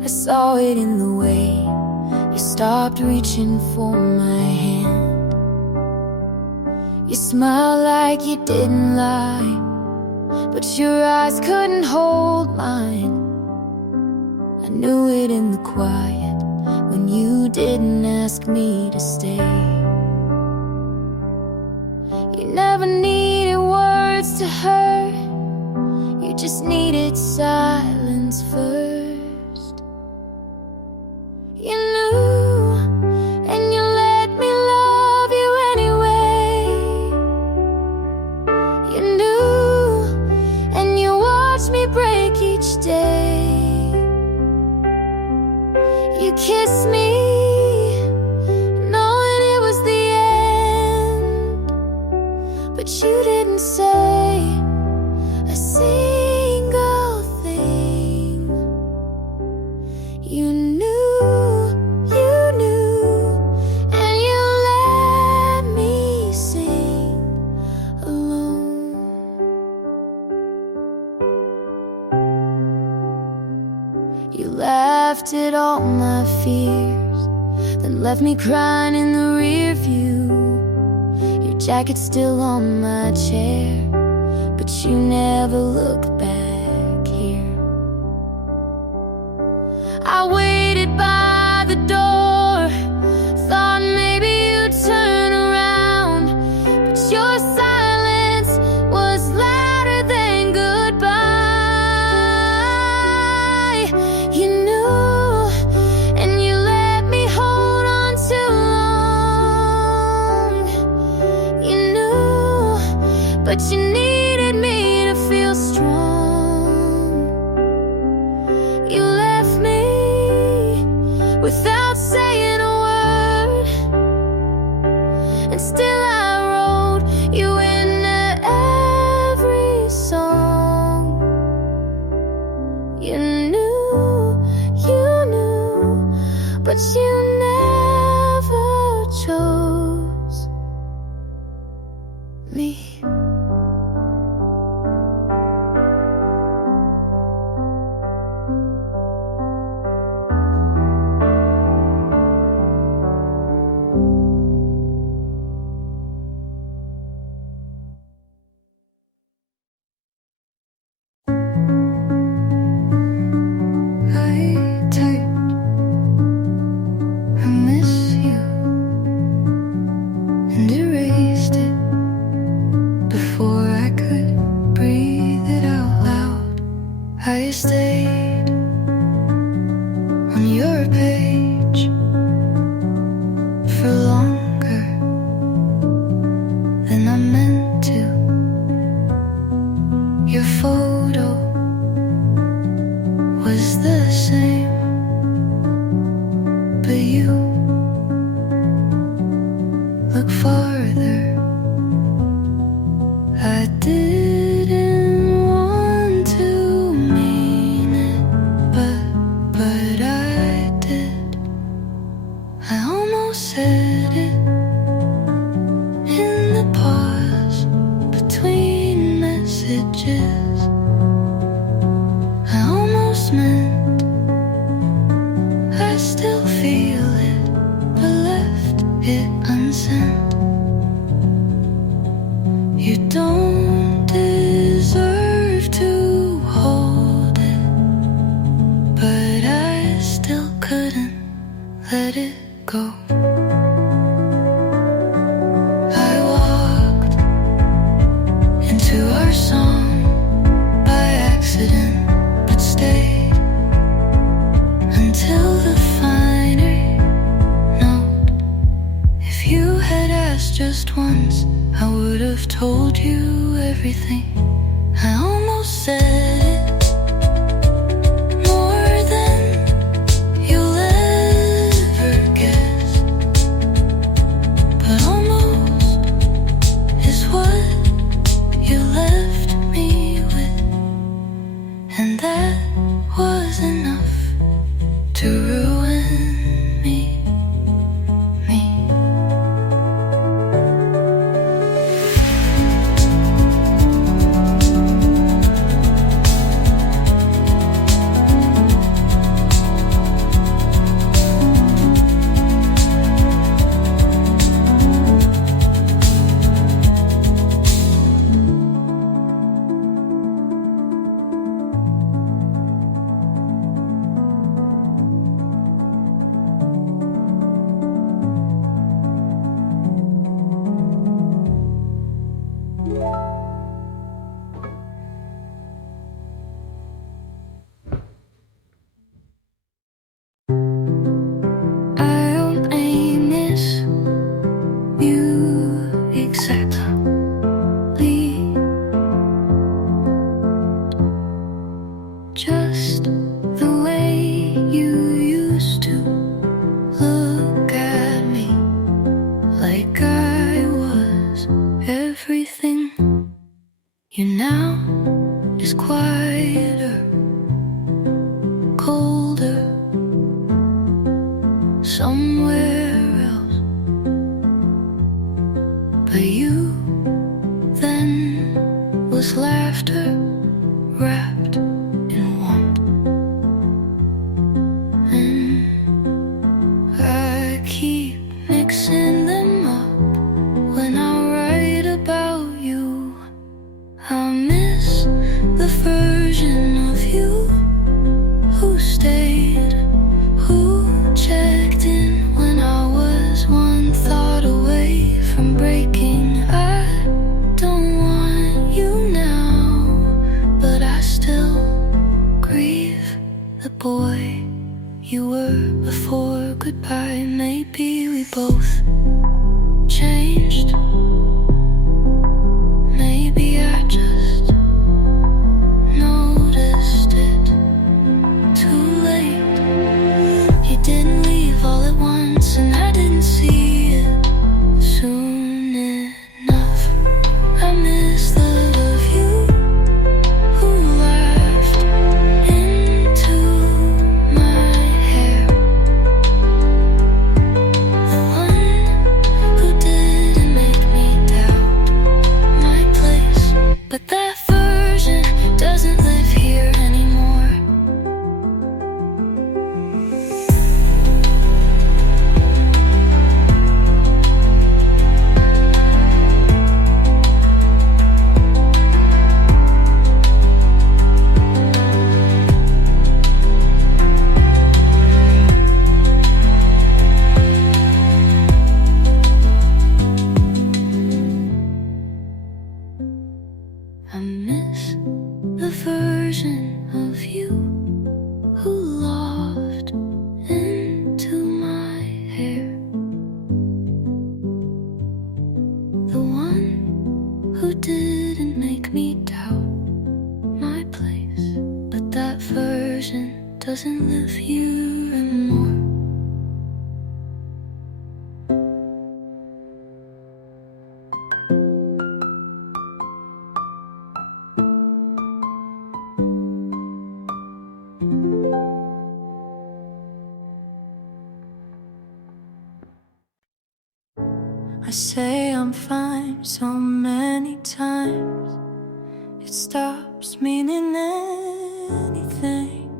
I saw it in the way you stopped reaching for my hand. You smiled like you didn't lie, but your eyes couldn't hold mine. I knew it in the quiet when you didn't ask me to stay. You never needed words to hurt, you just needed silence first. You knew, and you let me love you anyway. You knew, and you watched me break each day. You kissed me, knowing it was the end, but you didn't say a single thing. You knew, and you let me sing alone. You laughed at all my fears, then left me crying in the rear view. Your jacket's still on my chair, but you never look back here. I waited by the door, thought maybe you'd turn around, but your silence was louder than goodbye. You knew, and you let me hold on too long. You knew, but you needed me to feel strong. You left me without saying a word, and still I wrote you into every song. You knew, but you never chose me. I typed, I miss you, and erased it before I could breathe it out loud. I stayed on your page let it go. I walked into our song by accident, but stayed until the final note. If you had asked just once, I would have told you everything. I almost said it more than you'll ever guess, but almost is what you left me with, and that was enough to ruin me. Just the way you used to look at me, like I was everything. You now is quieter, colder, somewhere else. But you then was laughter wrapped in warmth, and I keep mixing them up when I write about you. I miss the version of you who stayed, who checked in when I was one thought away from breaking. I don't want you now, but I still grieve the boy you were before goodbye. Maybe we both changed. Maybe I just noticed it too late. You didn't leave all at once, and I didn't see it soon enough. I miss the love of you who laughed into my hair, the one who didn't make me doubt my place. But that version doesn't live here anymore. I miss the version of you who laughed into my hair, the one who didn't make me doubt my place. But that version doesn't live here anymore. I say I'm fine so many times, it stops meaning anything.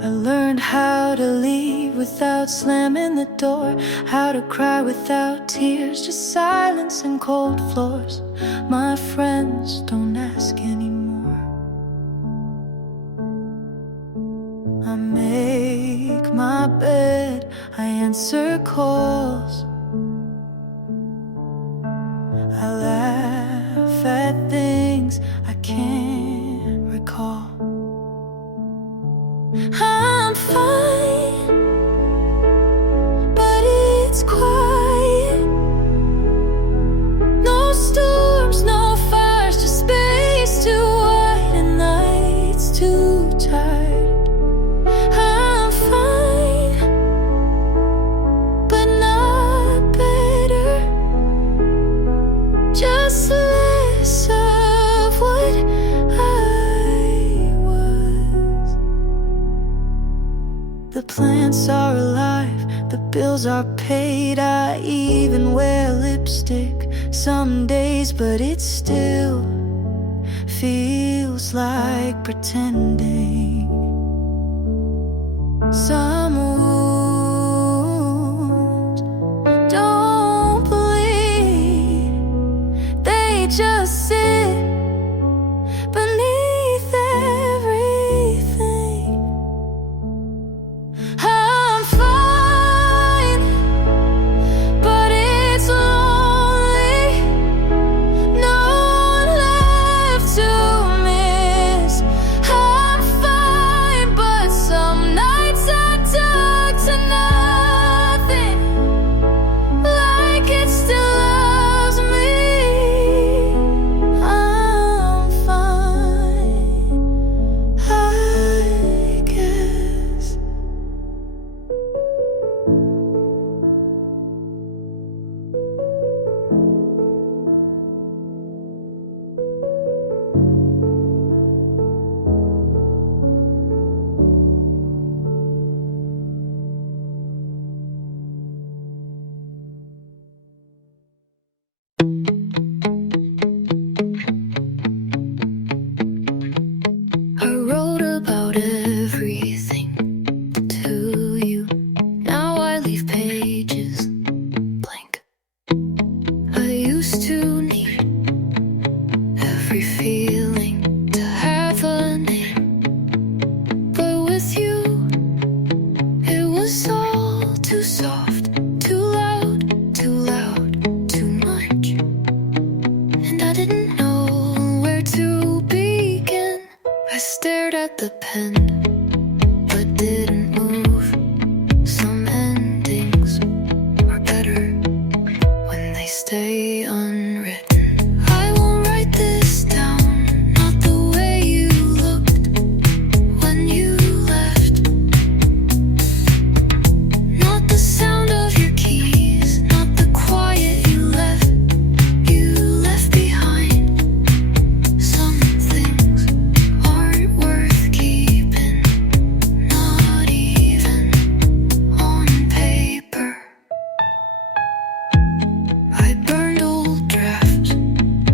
I learned how to leave without slamming the door, how to cry without tears, just silence and cold floors. My friends don't ask anymore. circles. I laugh at things I can't recall. I'm fine, but it's quiet. No storms, no fires, just space too wide and nights too tired. I'm fine, but not better. Just less of what I was. The plants are alive, the bills are paid. I even wear lipstick some days, but it still feels like pretending. Some wounds don't bleed, they just sit beneath everything. I'm fine, but it's lonely. No one left to miss. I'm fine, but some nights I talk to nothing, like it still loves me. I'm fine, I guess. I wrote about everything to you. Now I leave pages blank. I used to need every feeling to have a name, but with you it was all too soft, too loud, too much. And I didn't know where to begin. I stared at the pen, but didn't move. Some endings are better when they stay unwritten. I won't write this down, not the way you looked when you left. Not the sound of your keys, not the quiet you left. You left behind. Some things aren't worth keeping, not even on paper. I burned old drafts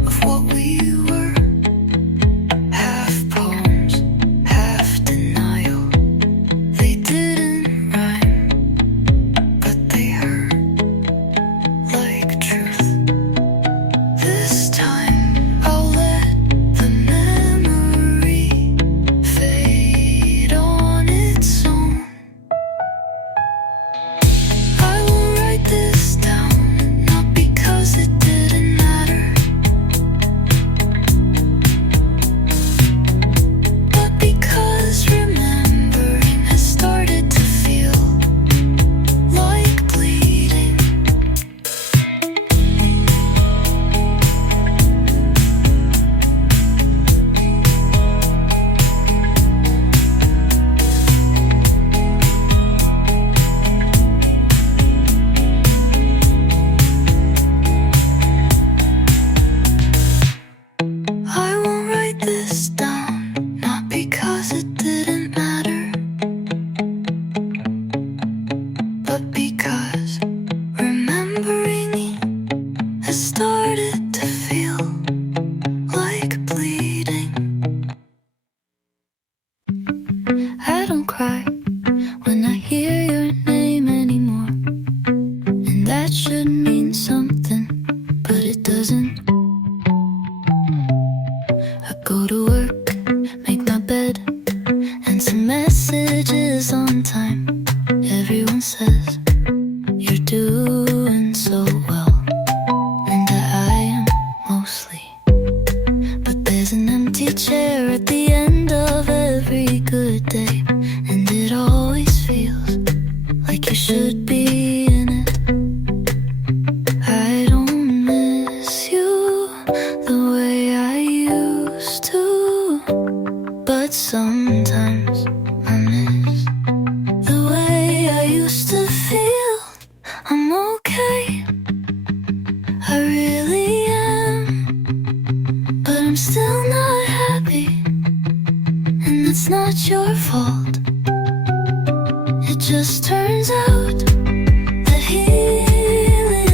of what we were, half poems, half denial. They didn't rhyme, but they hurt like truth. This time I'll let the memory fade on its own. I won't write this down, not because it didn't matter, but because remembering has started to feel like bleeding. I won't write this down, not because it didn't matter, but because remembering has started to feel like bleeding. I don't cry when I hear your name anymore, and that should mean something, but it doesn't. I go to work, make my bed, and some messages on time. Everyone says another day, and it always feels like you should be in it. I don't miss you the way I used to, but sometimes I miss the way I used to feel. I'm okay, I really am, but I'm still not happy, and it's not your fault. It just turns out that healing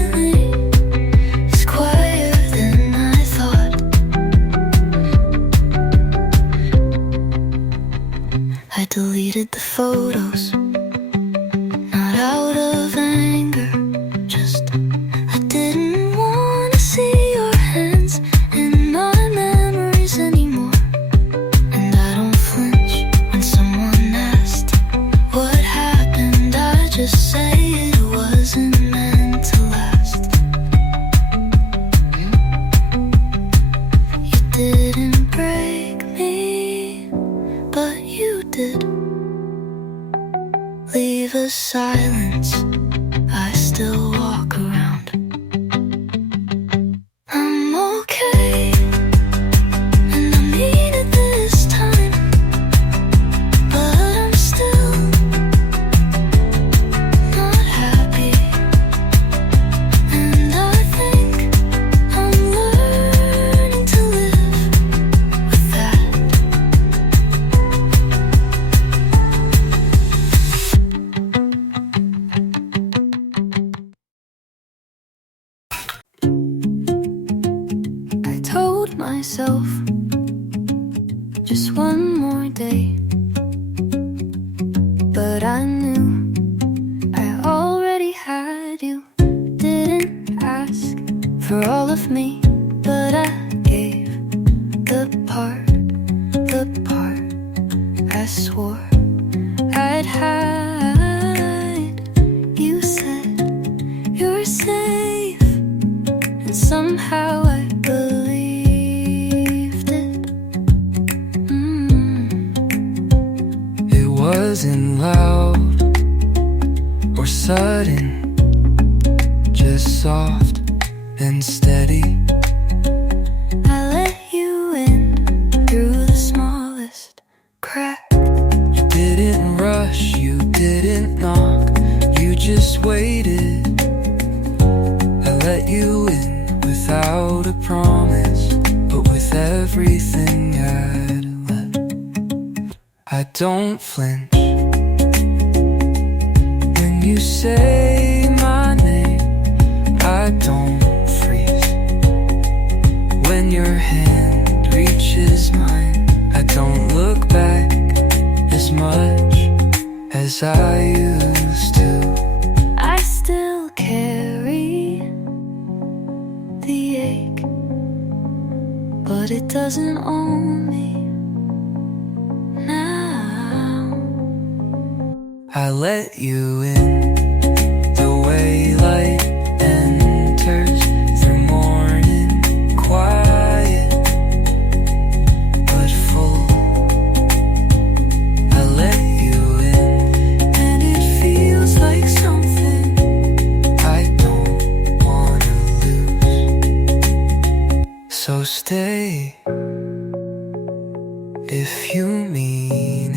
is quieter than I thought. I deleted the photos, not out of anger, just I didn't want to see your hands in my memories anymore. And I don't flinch when someone asked what happened. I just say it wasn't meant to last. You didn't break me, but you did. Leave a silence, I still walk around. I'm okay, and I mean it this time, but I'm still not happy. And I think I'm learning to live with that. I told myself just one more day, but I knew I already had you. Didn't ask for all of me, but I gave the part I swore I'd hide. You said you're safe, and somehow I believed it. It wasn't loud or sudden, just soft and steady. I let you in through the smallest crack. You didn't rush, you didn't knock, you just waited. I let you in without a promise, but with everything I'd left. I don't flinch when you say my name. I don't freeze when your hand reaches mine. I don't look back as much as I used to. I still carry the ache, but it doesn't own me now. I let you in the way light enters through morning quiet but full. I let you in, and it feels like something I don't wanna lose. So stay if you mean